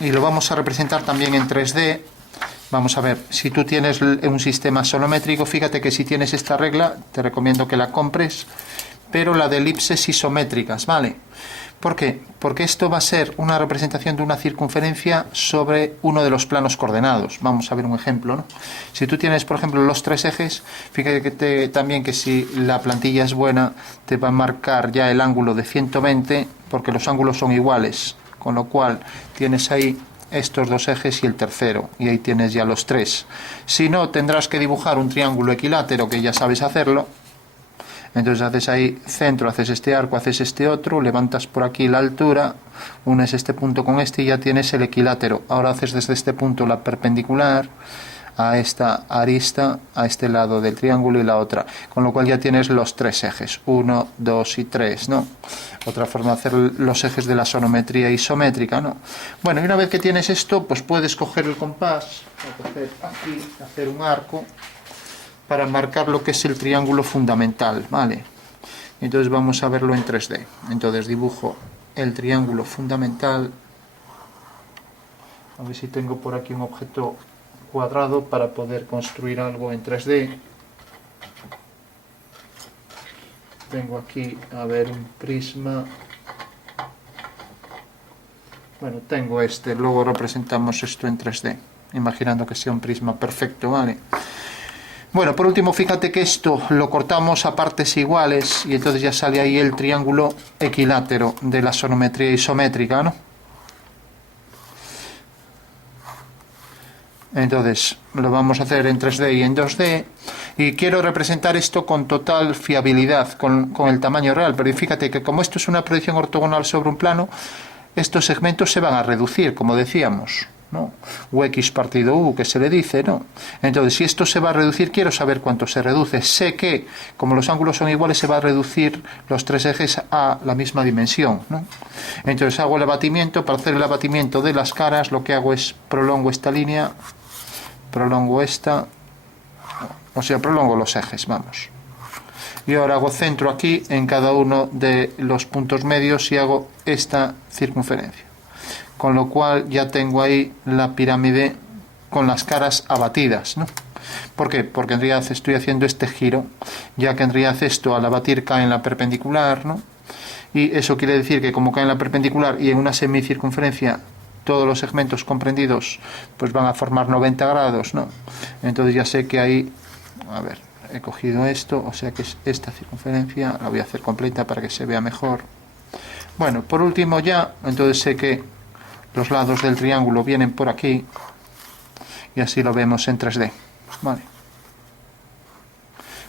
y lo vamos a representar también en 3D. Vamos a ver, si tú tienes un sistema sonométrico, fíjate que si tienes esta regla, te recomiendo que la compres, pero la de elipses isométricas, ¿vale? ¿Por qué? Porque esto va a ser una representación de una circunferencia sobre uno de los planos coordenados. Vamos a ver un ejemplo, ¿no? Si tú tienes, por ejemplo, los tres ejes, fíjate también que si la plantilla es buena, te va a marcar ya el ángulo de 120, porque los ángulos son iguales, con lo cual tienes ahí estos dos ejes y el tercero, y ahí tienes ya los tres. Si no, tendrás que dibujar un triángulo equilátero, que ya sabes hacerlo. Entonces haces ahí centro, haces este arco, haces este otro, levantas por aquí la altura, unes este punto con este y ya tienes el equilátero. Ahora haces desde este punto la perpendicular a esta arista, a este lado del triángulo y la otra, con lo cual ya tienes los tres ejes, 1, 2 y 3, ¿no? Otra forma de hacer los ejes de la sonometría isométrica, ¿no? Bueno, y una vez que tienes esto, pues puedes coger el compás, coger aquí, hacer un arco para marcar lo que es el triángulo fundamental, ¿vale? Entonces vamos a verlo en 3D. Entonces dibujo el triángulo fundamental. A ver si tengo por aquí un objeto cuadrado para poder construir algo en 3D. Tengo aquí, a ver, un prisma. Bueno, tengo este, luego representamos esto en 3D, imaginando que sea un prisma perfecto, ¿vale? Bueno, por último, fíjate que esto lo cortamos a partes iguales y entonces ya sale ahí el triángulo equilátero de la sonometría isométrica, ¿no? Entonces lo vamos a hacer en 3D y en 2D, y quiero representar esto con total fiabilidad, con el tamaño real, pero fíjate que como esto es una proyección ortogonal sobre un plano, estos segmentos se van a reducir, como decíamos, ¿no? U X partido U, que se le dice, ¿no? Entonces, si esto se va a reducir, quiero saber cuánto se reduce. Sé que, como los ángulos son iguales, se va a reducir los tres ejes a la misma dimensión, ¿no? Entonces hago el abatimiento. Para hacer el abatimiento de las caras, lo que hago es prolongo esta línea, prolongo esta, o sea, prolongo los ejes, vamos. Y ahora hago centro aquí en cada uno de los puntos medios y hago esta circunferencia. Con lo cual ya tengo ahí la pirámide con las caras abatidas, ¿no? ¿Por qué? Porque en realidad estoy haciendo este giro, ya que en realidad esto al abatir cae en la perpendicular, ¿no? Y eso quiere decir que como cae en la perpendicular y en una semicircunferencia todos los segmentos comprendidos pues van a formar 90 grados, ¿no? Entonces ya sé que ahí, a ver, he cogido esto, o sea que es esta circunferencia, la voy a hacer completa para que se vea mejor. Bueno, por último ya, entonces sé que los lados del triángulo vienen por aquí y así lo vemos en 3D. Vale.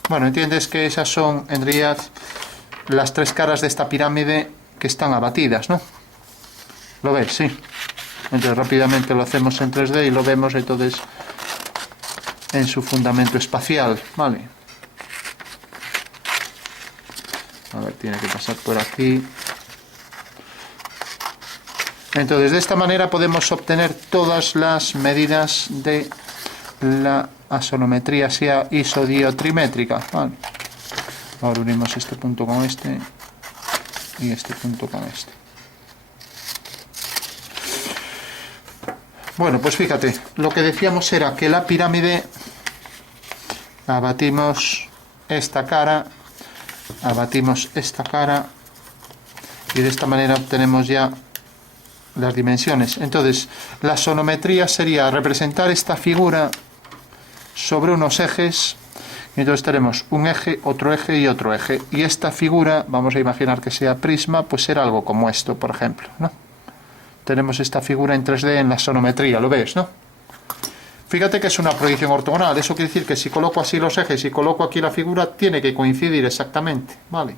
Bueno, entiendes que esas son en realidad las tres caras de esta pirámide que están abatidas, ¿no? ¿Lo ves? Sí. Entonces rápidamente lo hacemos en 3D y lo vemos entonces en su fundamento espacial, ¿vale? A ver, tiene que pasar por aquí. Entonces, de esta manera podemos obtener todas las medidas de la asonometría, sea isodiotrimétrica, ¿vale? Ahora unimos este punto con este y este punto con este. Bueno, pues fíjate, lo que decíamos era que la pirámide, abatimos esta cara, abatimos esta cara y de esta manera obtenemos ya las dimensiones. Entonces, la sonometría sería representar esta figura sobre unos ejes, y entonces tenemos un eje y otro eje. Y esta figura, vamos a imaginar que sea prisma, pues será algo como esto, por ejemplo, ¿no? Tenemos esta figura en 3D en la sonometría, ¿lo ves, no? Fíjate que es una proyección ortogonal, eso quiere decir que si coloco así los ejes y coloco aquí la figura, tiene que coincidir exactamente, ¿vale?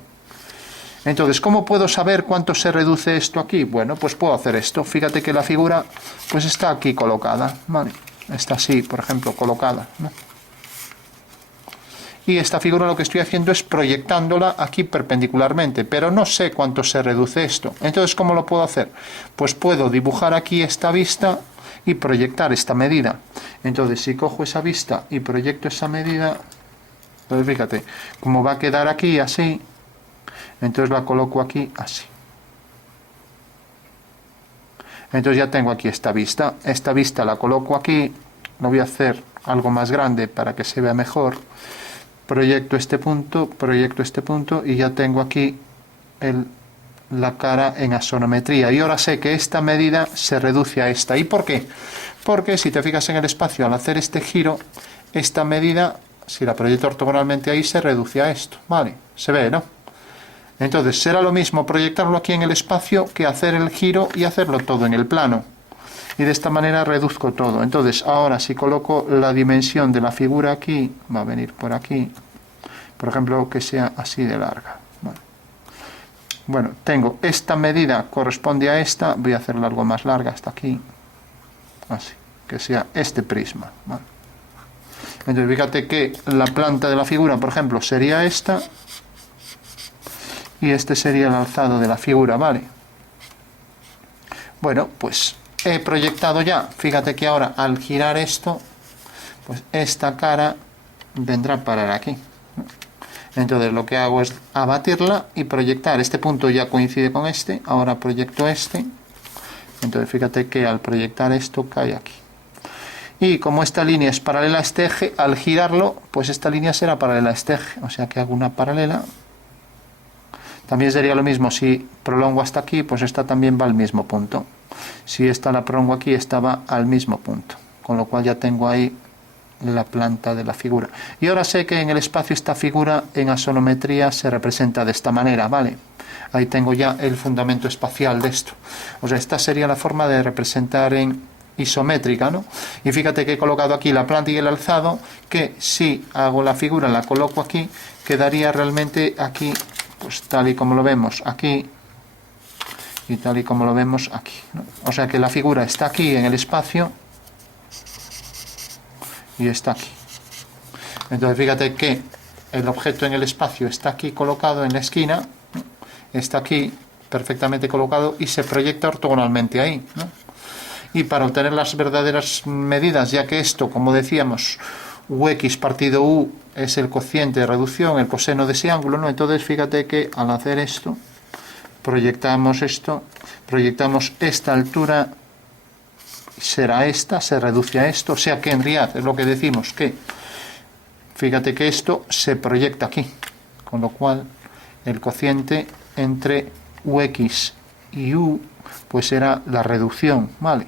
Entonces, ¿cómo puedo saber cuánto se reduce esto aquí? Bueno, pues puedo hacer esto. Fíjate que la figura pues está aquí colocada, ¿vale? Está así, por ejemplo, colocada, ¿no? Y esta figura lo que estoy haciendo es proyectándola aquí perpendicularmente, pero no sé cuánto se reduce esto. Entonces, ¿cómo lo puedo hacer? Pues puedo dibujar aquí esta vista y proyectar esta medida. Entonces, si cojo esa vista y proyecto esa medida, pues fíjate, como va a quedar aquí así, entonces la coloco aquí así. Entonces ya tengo aquí esta vista. Esta vista la coloco aquí. Lo voy a hacer algo más grande para que se vea mejor. Proyecto este punto y ya tengo aquí la cara en axonometría. Y ahora sé que esta medida se reduce a esta. ¿Y por qué? Porque si te fijas en el espacio, al hacer este giro, esta medida, si la proyecto ortogonalmente ahí, se reduce a esto. ¿Vale? Se ve, ¿no? Entonces será lo mismo proyectarlo aquí en el espacio que hacer el giro y hacerlo todo en el plano. Y de esta manera reduzco todo. Entonces ahora si coloco la dimensión de la figura aquí, va a venir por aquí, por ejemplo, que sea así de larga. Vale. Bueno, tengo esta medida, corresponde a esta, voy a hacerla algo más larga hasta aquí, así, que sea este prisma. Vale. Entonces fíjate que la planta de la figura, por ejemplo, sería esta, y este sería el alzado de la figura, ¿vale? Bueno, pues he proyectado ya, fíjate que ahora al girar esto, pues esta cara vendrá a parar aquí. Entonces lo que hago es abatirla y proyectar. Este punto ya coincide con este, ahora proyecto este. Entonces fíjate que al proyectar esto cae aquí. Y como esta línea es paralela a este eje, al girarlo, pues esta línea será paralela a este eje. O sea que hago una paralela. También sería lo mismo si prolongo hasta aquí, pues esta también va al mismo punto. Si esta la prolongo aquí, esta va al mismo punto. Con lo cual ya tengo ahí la planta de la figura. Y ahora sé que en el espacio esta figura en axonometría se representa de esta manera, ¿vale? Ahí tengo ya el fundamento espacial de esto. O sea, esta sería la forma de representar en isométrica, ¿no? Y fíjate que he colocado aquí la planta y el alzado, que si hago la figura, la coloco aquí, quedaría realmente aquí, pues tal y como lo vemos aquí, y tal y como lo vemos aquí, ¿no? O sea que la figura está aquí en el espacio, y está aquí. Entonces fíjate que el objeto en el espacio está aquí colocado en la esquina, ¿no? Está aquí perfectamente colocado y se proyecta ortogonalmente ahí, ¿no? Y para obtener las verdaderas medidas, ya que esto, como decíamos, Ux partido U es el cociente de reducción, el coseno de ese ángulo, ¿no? Entonces fíjate que al hacer esto, proyectamos esta altura, será esta, se reduce a esto, o sea que en realidad es lo que decimos, que fíjate que esto se proyecta aquí, con lo cual el cociente entre Ux y U pues será la reducción, ¿vale?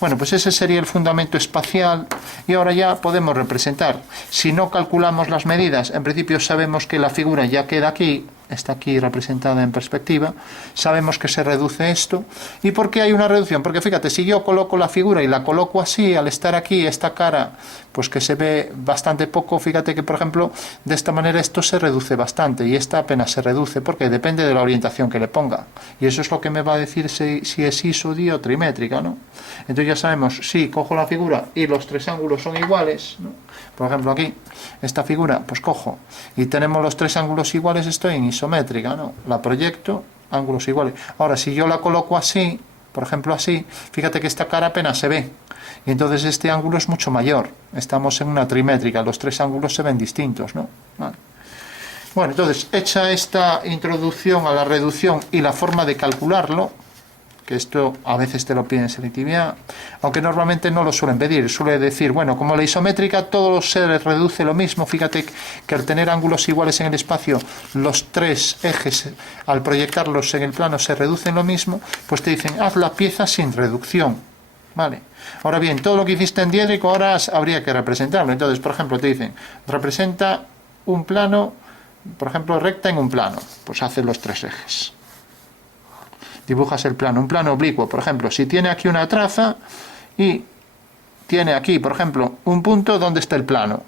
Bueno, pues ese sería el fundamento espacial y ahora ya podemos representar. Si no calculamos las medidas, en principio sabemos que la figura ya queda aquí, está aquí representada en perspectiva, sabemos que se reduce esto. ¿Y por qué hay una reducción? Porque fíjate, si yo coloco la figura y la coloco así, al estar aquí, esta cara, pues que se ve bastante poco, fíjate que, por ejemplo, de esta manera esto se reduce bastante y esta apenas se reduce, porque depende de la orientación que le ponga. Y eso es lo que me va a decir si es iso, di o trimétrica, ¿no? Entonces ya sabemos, si cojo la figura y los tres ángulos son iguales, ¿no? Por ejemplo aquí, esta figura, pues cojo y tenemos los tres ángulos iguales, estoy en isométrica, ¿no? La proyecto, ángulos iguales. Ahora, si yo la coloco así, por ejemplo así, fíjate que esta cara apenas se ve. Y entonces este ángulo es mucho mayor. Estamos en una trimétrica, los tres ángulos se ven distintos, ¿no? Vale. Bueno, entonces, hecha esta introducción a la reducción y la forma de calcularlo, que esto a veces te lo piden en selectividad, aunque normalmente no lo suelen pedir, suele decir, bueno, como la isométrica todo se reduce lo mismo, fíjate que al tener ángulos iguales en el espacio, los tres ejes, al proyectarlos en el plano, se reducen lo mismo, pues te dicen, haz la pieza sin reducción, ¿vale? Ahora bien, todo lo que hiciste en diédrico ahora habría que representarlo, entonces, por ejemplo, te dicen, representa un plano, por ejemplo, recta en un plano, pues hace los tres ejes. Dibujas el plano, un plano oblicuo, por ejemplo, si tiene aquí una traza y tiene aquí, por ejemplo, un punto, ¿dónde está el plano?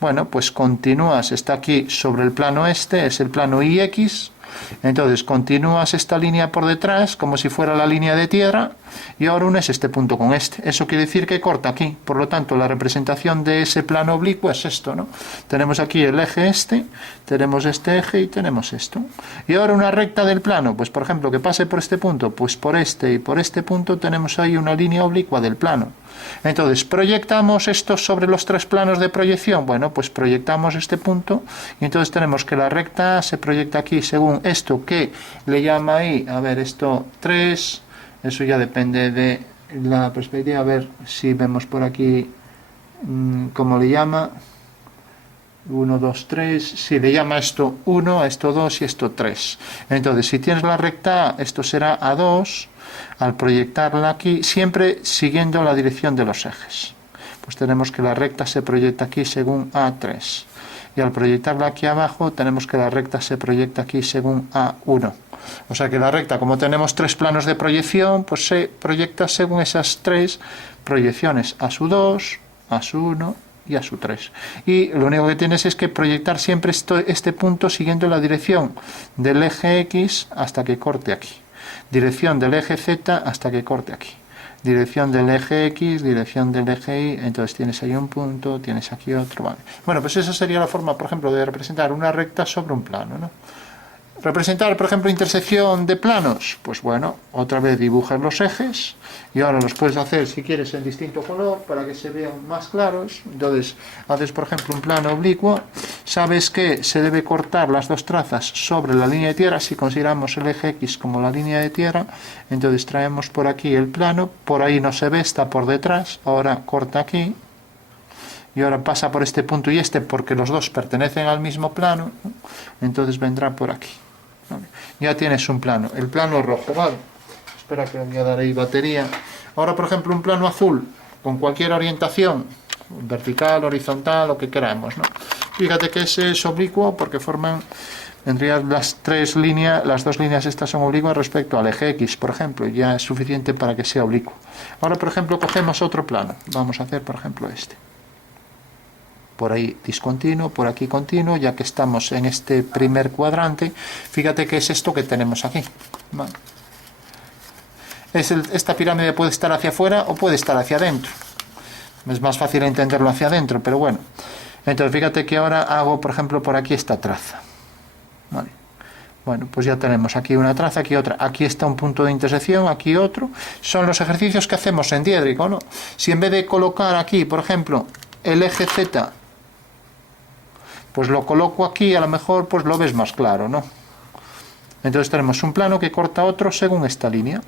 Bueno, pues continúas, está aquí sobre el plano este, es el plano IX, entonces continúas esta línea por detrás, como si fuera la línea de tierra, y ahora unes este punto con este. Eso quiere decir que corta aquí, por lo tanto, la representación de ese plano oblicuo es esto, ¿no? Tenemos aquí el eje este, tenemos este eje y tenemos esto. Y ahora una recta del plano, pues por ejemplo, que pase por este punto, pues por este y por este punto tenemos ahí una línea oblicua del plano. Entonces, proyectamos esto sobre los tres planos de proyección. Bueno, pues proyectamos este punto y entonces tenemos que la recta se proyecta aquí según esto que le llama ahí, a ver, esto 3, Eso ya depende de la perspectiva. A ver si vemos por aquí cómo le llama. 1, 2, 3, si le llama esto 1, a esto 2 y esto 3. Entonces, si tienes la recta A, esto será A2, al proyectarla aquí, siempre siguiendo la dirección de los ejes. Pues tenemos que la recta se proyecta aquí según A3. Y al proyectarla aquí abajo, tenemos que la recta se proyecta aquí según A1. O sea que la recta, como tenemos 3 planos de proyección, pues se proyecta según esas 3 proyecciones, A2, A1 y A3. Y lo único que tienes es que proyectar siempre este punto siguiendo la dirección del eje X hasta que corte aquí. Dirección del eje Z hasta que corte aquí. Dirección del eje X, dirección del eje Y, entonces tienes ahí un punto, tienes aquí otro, vale. Bueno, pues esa sería la forma, por ejemplo, de representar una recta sobre un plano, ¿no? Representar, por ejemplo, intersección de planos, pues bueno, otra vez dibujas los ejes y ahora los puedes hacer, si quieres, en distinto color para que se vean más claros. Entonces, haces, por ejemplo, un plano oblicuo, sabes que se debe cortar las dos trazas sobre la línea de tierra. Si consideramos el eje X como la línea de tierra, entonces traemos por aquí el plano, por ahí no se ve, está por detrás, ahora corta aquí y ahora pasa por este punto y este porque los dos pertenecen al mismo plano, ¿no? Entonces vendrá por aquí. Vale. Ya tienes un plano, el plano rojo, ¿vale? Espera que voy a dar ahí batería. Ahora, por ejemplo, un plano azul con cualquier orientación, vertical, horizontal, lo que queramos, ¿no? Fíjate que ese es oblicuo porque vendrían las dos líneas estas son oblicuas respecto al eje X, por ejemplo, ya es suficiente para que sea oblicuo. Ahora, por ejemplo, cogemos otro plano, vamos a hacer, por ejemplo, este. Por ahí discontinuo, por aquí continuo, ya que estamos en este primer cuadrante. Fíjate que es esto que tenemos aquí. Vale. Esta pirámide puede estar hacia afuera o puede estar hacia adentro. Es más fácil entenderlo hacia adentro, pero bueno. Entonces fíjate que ahora hago, por ejemplo, por aquí esta traza. Vale. Bueno, pues ya tenemos aquí una traza, aquí otra. Aquí está un punto de intersección, aquí otro. Son los ejercicios que hacemos en diédrico, ¿no? Si en vez de colocar aquí, por ejemplo, el eje Z, pues lo coloco aquí, a lo mejor pues lo ves más claro, ¿no? Entonces tenemos un plano que corta otro según esta línea.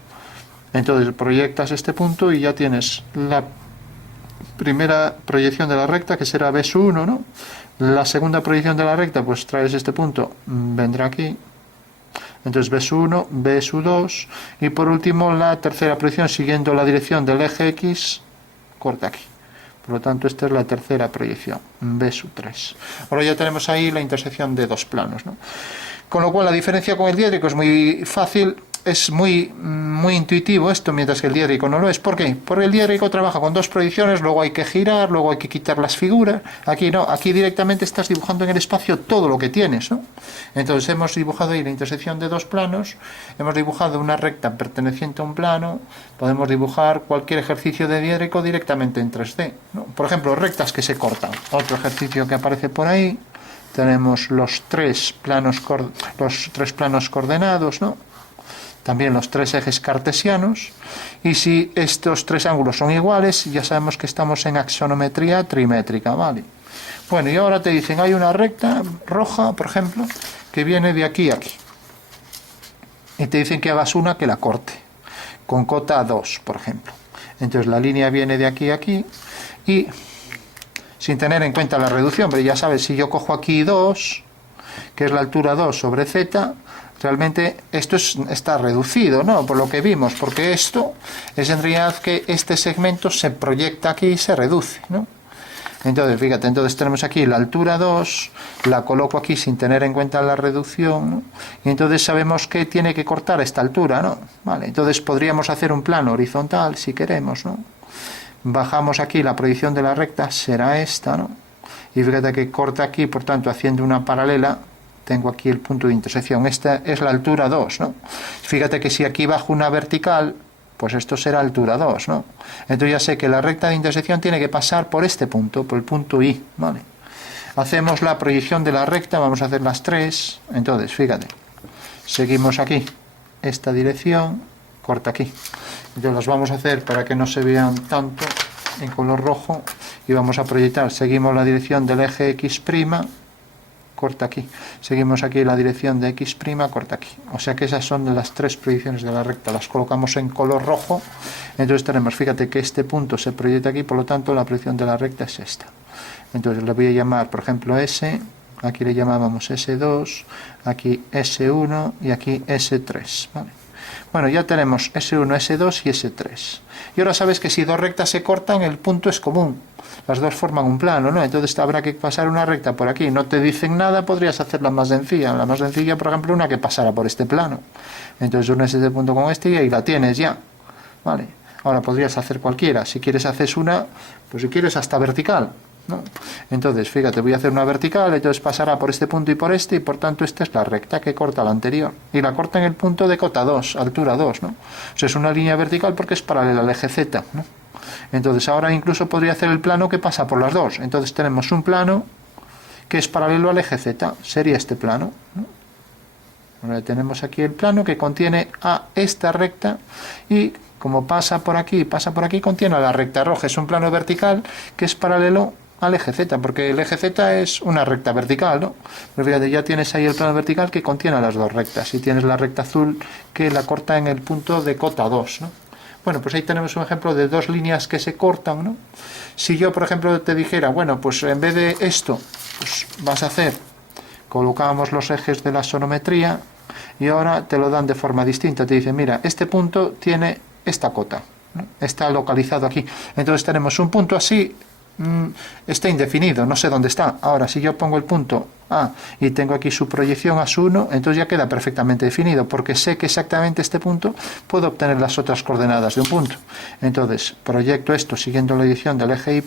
Entonces proyectas este punto y ya tienes la primera proyección de la recta, que será B1, ¿no? La segunda proyección de la recta, pues traes este punto, vendrá aquí. Entonces B1, B2 y por último la tercera proyección siguiendo la dirección del eje X, corta aquí. Por lo tanto, esta es la tercera proyección, B3. Ahora ya tenemos ahí la intersección de dos planos, ¿no? Con lo cual, la diferencia con el diédrico es muy fácil, es muy intuitivo esto, mientras que el diédrico no lo es. ¿Por qué? Porque el diédrico trabaja con dos proyecciones, luego hay que girar, luego hay que quitar las figuras. Aquí no, aquí directamente estás dibujando en el espacio todo lo que tienes, ¿no? Entonces hemos dibujado ahí la intersección de dos planos, hemos dibujado una recta perteneciente a un plano, podemos dibujar cualquier ejercicio de diédrico directamente en 3D, ¿no? Por ejemplo, rectas que se cortan. Otro ejercicio que aparece por ahí, tenemos los tres planos coordenados, ¿no? También los tres ejes cartesianos, y si estos tres ángulos son iguales, ya sabemos que estamos en axonometría trimétrica, ¿vale? Bueno, y ahora te dicen, hay una recta roja, por ejemplo, que viene de aquí a aquí. Y te dicen que hagas una que la corte, con cota 2, por ejemplo. Entonces la línea viene de aquí a aquí, y sin tener en cuenta la reducción, pero ya sabes, si yo cojo aquí 2, que es la altura 2 sobre z, realmente esto está reducido, ¿no? Por lo que vimos, porque esto es en realidad que este segmento se proyecta aquí y se reduce, ¿no? Entonces, fíjate, entonces tenemos aquí la altura 2, la coloco aquí sin tener en cuenta la reducción, ¿no? Y entonces sabemos que tiene que cortar esta altura, ¿no? Vale, entonces podríamos hacer un plano horizontal si queremos, ¿no? Bajamos aquí, la proyección de la recta será esta, ¿no? Y fíjate que corta aquí, por tanto, haciendo una paralela, tengo aquí el punto de intersección. Esta es la altura 2, ¿no? Fíjate que si aquí bajo una vertical, pues esto será altura 2, ¿no? Entonces ya sé que la recta de intersección tiene que pasar por este punto, por el punto I, ¿vale? Hacemos la proyección de la recta, vamos a hacer las tres. Entonces, fíjate, seguimos aquí, esta dirección, corta aquí. Entonces las vamos a hacer para que no se vean tanto en color rojo y vamos a proyectar, seguimos la dirección del eje X', corta aquí. Seguimos aquí la dirección de x', corta aquí. O sea que esas son las tres proyecciones de la recta. Las colocamos en color rojo. Entonces tenemos, fíjate que este punto se proyecta aquí, por lo tanto la proyección de la recta es esta. Entonces le voy a llamar, por ejemplo, S. Aquí le llamábamos S2, aquí S1 y aquí S3. ¿Vale? Bueno, ya tenemos S1, S2 y S3. Y ahora sabes que si dos rectas se cortan, el punto es común. Las dos forman un plano, ¿no? Entonces habrá que pasar una recta por aquí. No te dicen nada, podrías hacerla más sencilla. La más sencilla, por ejemplo, una que pasara por este plano. Entonces unes este punto con este y ahí la tienes ya. ¿Vale? Ahora podrías hacer cualquiera. Si quieres haces una, pues si quieres hasta vertical, ¿no? Entonces, fíjate, voy a hacer una vertical, entonces pasará por este punto y por este, y por tanto esta es la recta que corta la anterior. Y la corta en el punto de cota 2, altura 2, ¿no? O sea, es una línea vertical porque es paralela al eje Z, ¿no? Entonces ahora incluso podría hacer el plano que pasa por las dos. Entonces tenemos un plano que es paralelo al eje Z, sería este plano, ¿no? Ahora tenemos aquí el plano que contiene a esta recta y como pasa por aquí, contiene a la recta roja. Es un plano vertical que es paralelo al eje Z, porque el eje Z es una recta vertical, ¿no? Pero fíjate, ya tienes ahí el plano vertical que contiene a las dos rectas y tienes la recta azul que la corta en el punto de cota 2, ¿no? Bueno, pues ahí tenemos un ejemplo de dos líneas que se cortan, ¿no? Si yo, por ejemplo, te dijera, bueno, pues en vez de esto, pues vas a hacer, colocamos los ejes de la sonometría y ahora te lo dan de forma distinta. Te dicen, mira, este punto tiene esta cota, ¿no? Está localizado aquí. Entonces tenemos un punto así, está indefinido, no sé dónde está. Ahora, si yo pongo el punto A y tengo aquí su proyección a su 1, entonces ya queda perfectamente definido, porque sé que exactamente este punto puedo obtener las otras coordenadas de un punto. Entonces, proyecto esto siguiendo la dirección del eje Y',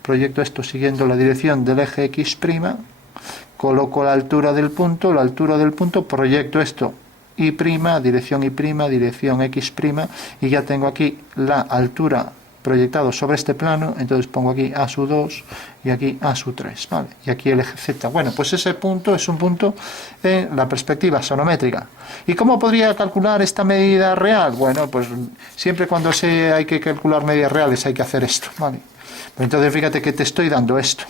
proyecto esto siguiendo la dirección del eje X', coloco la altura del punto, proyecto esto Y', dirección Y', dirección X', y ya tengo aquí la altura proyectado sobre este plano. Entonces pongo aquí A'2 y aquí A'3, ¿vale? Y aquí el eje Z. Bueno, pues ese punto es un punto en la perspectiva sonométrica. ¿Y cómo podría calcular esta medida real? Bueno, pues siempre cuando hay que calcular medidas reales hay que hacer esto, ¿vale? Entonces fíjate que te estoy dando esto.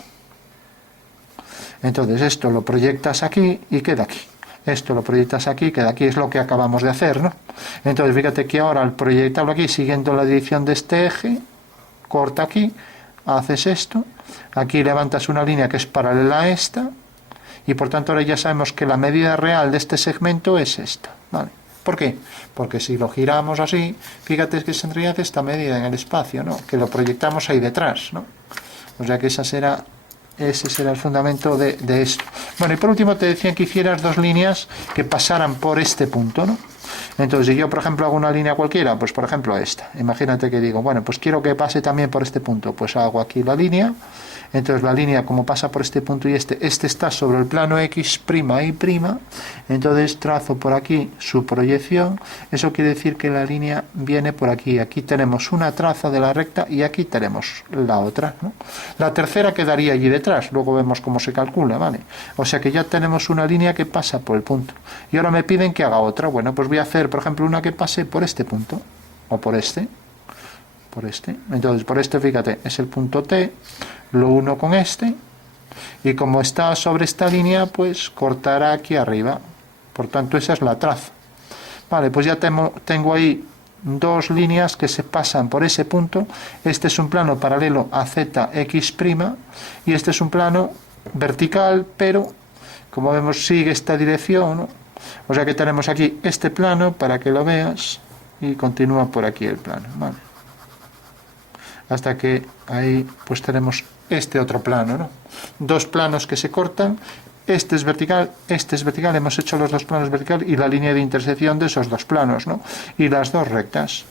Entonces esto lo proyectas aquí y queda aquí. Esto lo proyectas aquí, queda aquí, es lo que acabamos de hacer, ¿no? Entonces fíjate que ahora al proyectarlo aquí siguiendo la dirección de este eje, corta aquí, haces esto, aquí levantas una línea que es paralela a esta, y por tanto ahora ya sabemos que la medida real de este segmento es esta, ¿vale? ¿Por qué? Porque si lo giramos así, fíjate que es en realidad esta medida en el espacio, ¿no? Que lo proyectamos ahí detrás, ¿no? O sea que ese será el fundamento de esto. Bueno, y por último te decían que hicieras dos líneas que pasaran por este punto, ¿no? Entonces, si yo, por ejemplo, hago una línea cualquiera, pues por ejemplo esta. Imagínate que digo, bueno, pues quiero que pase también por este punto. Pues hago aquí la línea. Entonces la línea, como pasa por este punto y este está sobre el plano X', Y', entonces trazo por aquí su proyección. Eso quiere decir que la línea viene por aquí. Aquí tenemos una traza de la recta y aquí tenemos la otra, ¿no? La tercera quedaría allí detrás, luego vemos cómo se calcula, ¿vale? O sea que ya tenemos una línea que pasa por el punto. Y ahora me piden que haga otra. Bueno, pues voy a hacer, por ejemplo, una que pase por este punto, o por este. Entonces por este, fíjate, es el punto T, lo uno con este, y como está sobre esta línea, pues cortará aquí arriba. Por tanto, esa es la traza. Vale, pues ya tengo ahí dos líneas que se pasan por ese punto. Este es un plano paralelo a ZX', y este es un plano vertical, pero como vemos sigue esta dirección, ¿no? O sea que tenemos aquí este plano, para que lo veas, y continúa por aquí el plano, ¿vale? Hasta que ahí pues tenemos este otro plano, ¿no? Dos planos que se cortan, este es vertical, hemos hecho los dos planos vertical y la línea de intersección de esos dos planos, ¿no? Y las dos rectas.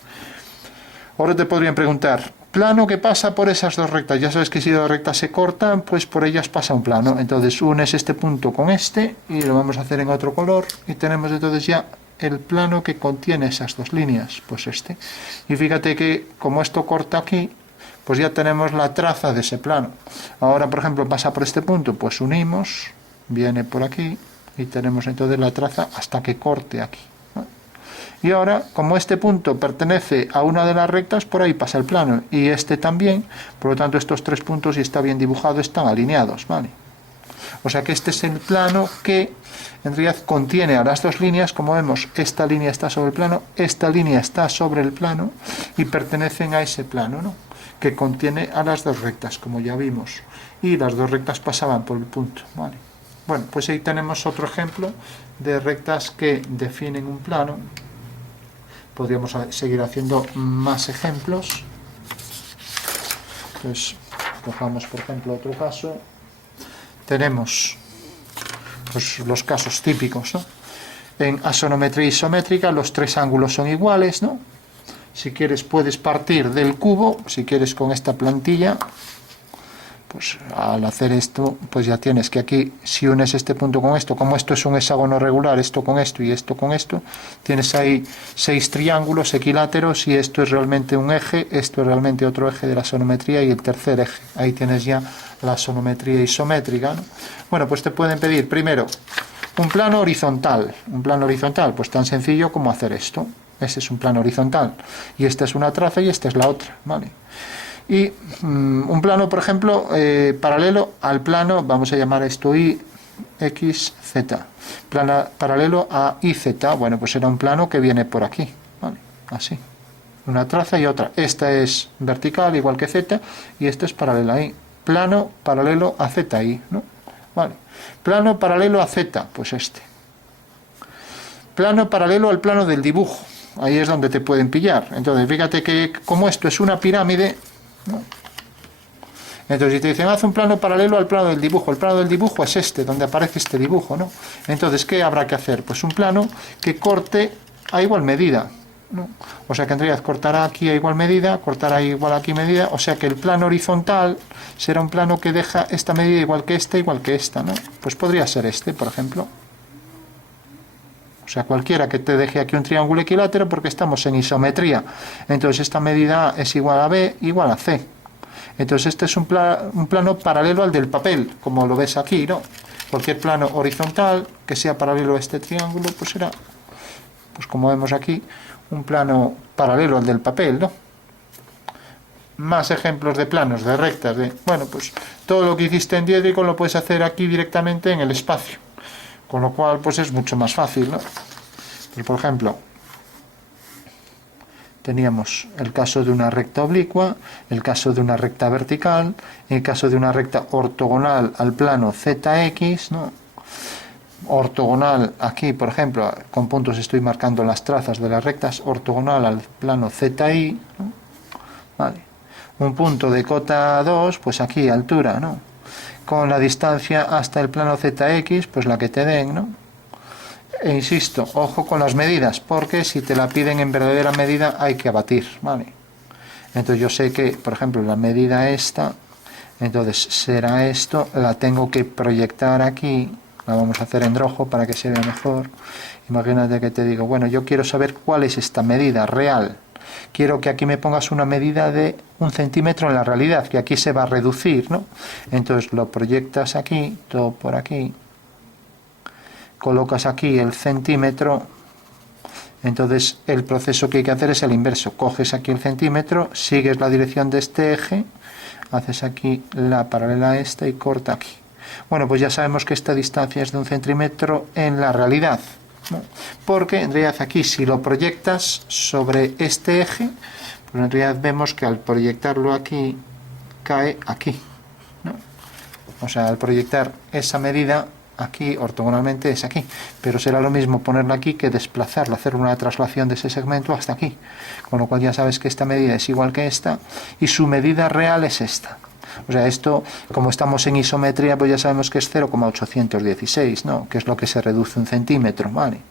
Ahora te podrían preguntar, plano que pasa por esas dos rectas. Ya sabes que si dos rectas se cortan, pues por ellas pasa un plano. Entonces unes este punto con este y lo vamos a hacer en otro color y tenemos entonces ya el plano que contiene esas dos líneas, pues este. Y fíjate que como esto corta aquí, pues ya tenemos la traza de ese plano. Ahora, por ejemplo, pasa por este punto, pues unimos, viene por aquí y tenemos entonces la traza hasta que corte aquí, ¿no? Y ahora, como este punto pertenece a una de las rectas, por ahí pasa el plano y este también, por lo tanto estos tres puntos, si está bien dibujado, están alineados, ¿vale? O sea que este es el plano que en realidad contiene a las dos líneas. Como vemos, esta línea está sobre el plano, esta línea está sobre el plano y pertenecen a ese plano, ¿no?, que contiene a las dos rectas, como ya vimos, y las dos rectas pasaban por el punto, ¿vale? Bueno, pues ahí tenemos otro ejemplo de rectas que definen un plano. Podríamos seguir haciendo más ejemplos. Pues cojamos, por ejemplo, otro caso. Tenemos pues los casos típicos, ¿no? En asonometría isométrica los tres ángulos son iguales, ¿no? Si quieres puedes partir del cubo, si quieres con esta plantilla, pues al hacer esto, pues ya tienes que aquí, si unes este punto con esto, como esto es un hexágono regular, esto con esto y esto con esto, tienes ahí 6 triángulos equiláteros y esto es realmente un eje, esto es realmente otro eje de la asonometría y el tercer eje. Ahí tienes ya la asonometría isométrica, ¿no? Bueno, pues te pueden pedir primero un plano horizontal. Un plano horizontal, pues tan sencillo como hacer esto. Ese es un plano horizontal. Y esta es una traza y esta es la otra, ¿vale? Y un plano, por ejemplo, paralelo al plano, vamos a llamar esto Y, X, Z. Paralelo a YZ, bueno, pues será un plano que viene por aquí, ¿vale? Así. Una traza y otra. Esta es vertical, igual que Z, y esta es paralela a Y. Plano paralelo a ZY, ¿no? Vale. Plano paralelo a Z, pues este. Plano paralelo al plano del dibujo. Ahí es donde te pueden pillar. Entonces, fíjate que como esto es una pirámide, ¿no? Entonces, si te dicen, haz un plano paralelo al plano del dibujo, el plano del dibujo es este, donde aparece este dibujo, ¿no? Entonces, ¿qué habrá que hacer? Pues un plano que corte a igual medida, ¿no? O sea que en realidad cortará aquí a igual medida, cortará igual aquí medida, o sea que el plano horizontal será un plano que deja esta medida igual que esta, ¿no? Pues podría ser este, por ejemplo. O sea, cualquiera que te deje aquí un triángulo equilátero porque estamos en isometría. Entonces esta medida es igual a B igual a C. Entonces este es un plano paralelo al del papel, como lo ves aquí, ¿no? Cualquier plano horizontal que sea paralelo a este triángulo, pues será, pues como vemos aquí, un plano paralelo al del papel, ¿no? Más ejemplos de planos, de rectas, bueno, pues todo lo que hiciste en diédrico lo puedes hacer aquí directamente en el espacio. Con lo cual, pues es mucho más fácil, ¿no? Pues, por ejemplo, teníamos el caso de una recta oblicua, el caso de una recta vertical, el caso de una recta ortogonal al plano ZX, ¿no? Ortogonal aquí, por ejemplo, con puntos estoy marcando las trazas de las rectas, ortogonal al plano ZY, ¿no? Vale. Un punto de cota 2, pues aquí, altura, ¿no? Con la distancia hasta el plano ZX, pues la que te den, ¿no? E insisto, ojo con las medidas, porque si te la piden en verdadera medida hay que abatir, ¿vale? Entonces yo sé que, por ejemplo, la medida esta, entonces será esto, la tengo que proyectar aquí, la vamos a hacer en rojo para que se vea mejor. Imagínate que te digo, bueno, yo quiero saber cuál es esta medida real. Quiero que aquí me pongas una medida de 1 centímetro en la realidad, que aquí se va a reducir, ¿no? Entonces lo proyectas aquí, todo por aquí, colocas aquí el centímetro, entonces el proceso que hay que hacer es el inverso, coges aquí el centímetro, sigues la dirección de este eje, haces aquí la paralela a esta y corta aquí. Bueno, pues ya sabemos que esta distancia es de 1 centímetro en la realidad, ¿no? Porque en realidad aquí si lo proyectas sobre este eje, pues en realidad vemos que al proyectarlo aquí cae aquí, ¿no? O sea, al proyectar esa medida aquí ortogonalmente es aquí, pero será lo mismo ponerla aquí que desplazarla, hacer una traslación de ese segmento hasta aquí, con lo cual ya sabes que esta medida es igual que esta y su medida real es esta. O sea, esto, como estamos en isometría, pues ya sabemos que es 0,816, ¿no? Que es lo que se reduce 1 centímetro, ¿vale?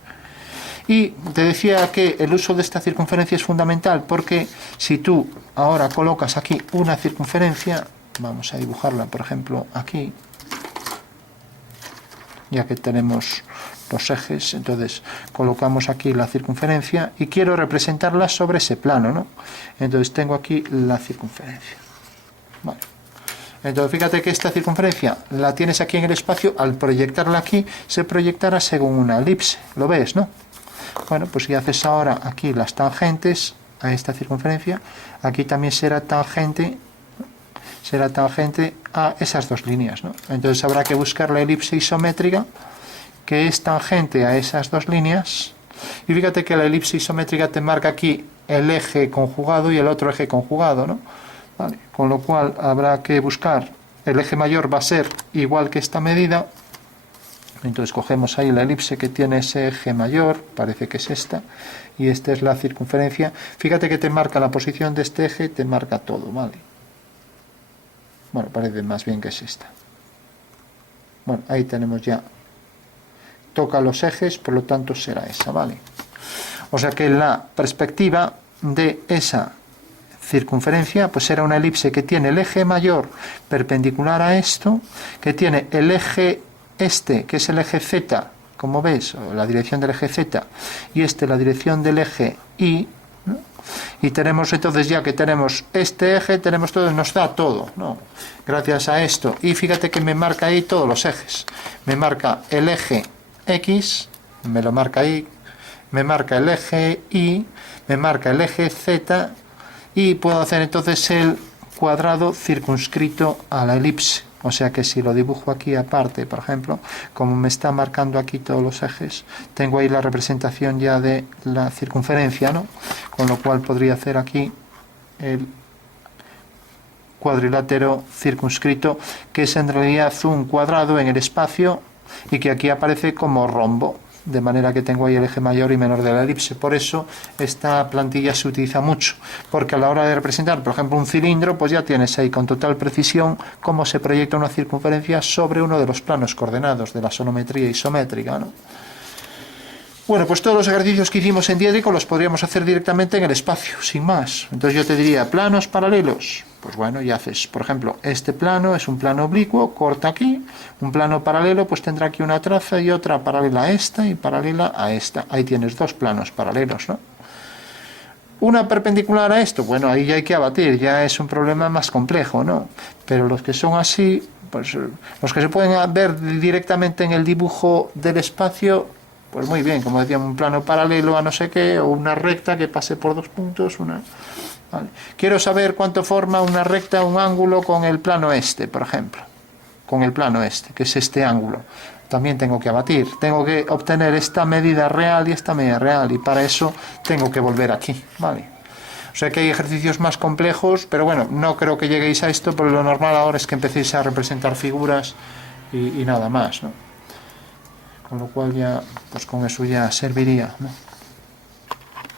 Y te decía que el uso de esta circunferencia es fundamental porque si tú ahora colocas aquí una circunferencia, vamos a dibujarla, por ejemplo, aquí, ya que tenemos los ejes, entonces colocamos aquí la circunferencia y quiero representarla sobre ese plano, ¿no? Entonces tengo aquí la circunferencia. Vale. Entonces fíjate que esta circunferencia la tienes aquí en el espacio, al proyectarla aquí se proyectará según una elipse, ¿lo ves, no? Bueno, pues si haces ahora aquí las tangentes a esta circunferencia, aquí también será tangente será tangente a esas dos líneas, ¿no? Entonces habrá que buscar la elipse isométrica que es tangente a esas dos líneas. Y fíjate que la elipse isométrica te marca aquí el eje conjugado y el otro eje conjugado, ¿no? Vale, con lo cual habrá que buscar, el eje mayor va a ser igual que esta medida. Entonces cogemos ahí la elipse que tiene ese eje mayor, parece que es esta, y esta es la circunferencia. Fíjate que te marca la posición de este eje, te marca todo, ¿vale? Bueno, parece más bien que es esta. Bueno, ahí tenemos ya, toca los ejes, por lo tanto será esa, ¿vale? O sea que la perspectiva de esa circunferencia pues será una elipse que tiene el eje mayor perpendicular a esto, que tiene el eje este, que es el eje Z, como ves, o la dirección del eje Z, y este la dirección del eje Y, ¿no? Y tenemos entonces, ya que tenemos este eje, tenemos todo, nos da todo, ¿no? Gracias a esto. Y fíjate que me marca ahí todos los ejes. Me marca el eje X, me lo marca ahí, me marca el eje Y, me marca el eje Z, y puedo hacer entonces el cuadrado circunscrito a la elipse. O sea que si lo dibujo aquí aparte, por ejemplo, como me está marcando aquí todos los ejes, tengo ahí la representación ya de la circunferencia, ¿no? Con lo cual podría hacer aquí el cuadrilátero circunscrito, que es en realidad un cuadrado en el espacio y que aquí aparece como rombo, de manera que tengo ahí el eje mayor y menor de la elipse. Por eso esta plantilla se utiliza mucho, porque a la hora de representar, por ejemplo, un cilindro, pues ya tienes ahí con total precisión cómo se proyecta una circunferencia sobre uno de los planos coordenados de la sonometría isométrica, ¿no? Bueno, pues todos los ejercicios que hicimos en diédrico los podríamos hacer directamente en el espacio, sin más. Entonces yo te diría, planos paralelos. Pues bueno, ya haces, por ejemplo, este plano es un plano oblicuo, corta aquí. Un plano paralelo, pues tendrá aquí una traza y otra paralela a esta y paralela a esta. Ahí tienes dos planos paralelos, ¿no? Una perpendicular a esto, bueno, ahí ya hay que abatir, ya es un problema más complejo, ¿no? Pero los que son así, pues los que se pueden ver directamente en el dibujo del espacio, pues muy bien, como decíamos, un plano paralelo a no sé qué, o una recta que pase por dos puntos, una... Vale. Quiero saber cuánto forma una recta, un ángulo con el plano este, por ejemplo. Con el plano este, que es este ángulo. También tengo que abatir. Tengo que obtener esta medida real y esta medida real. Y para eso tengo que volver aquí, ¿vale? O sea que hay ejercicios más complejos, pero bueno, no creo que lleguéis a esto, pero lo normal ahora es que empecéis a representar figuras y nada más, ¿no? Con lo cual ya, pues con eso ya serviría, ¿no?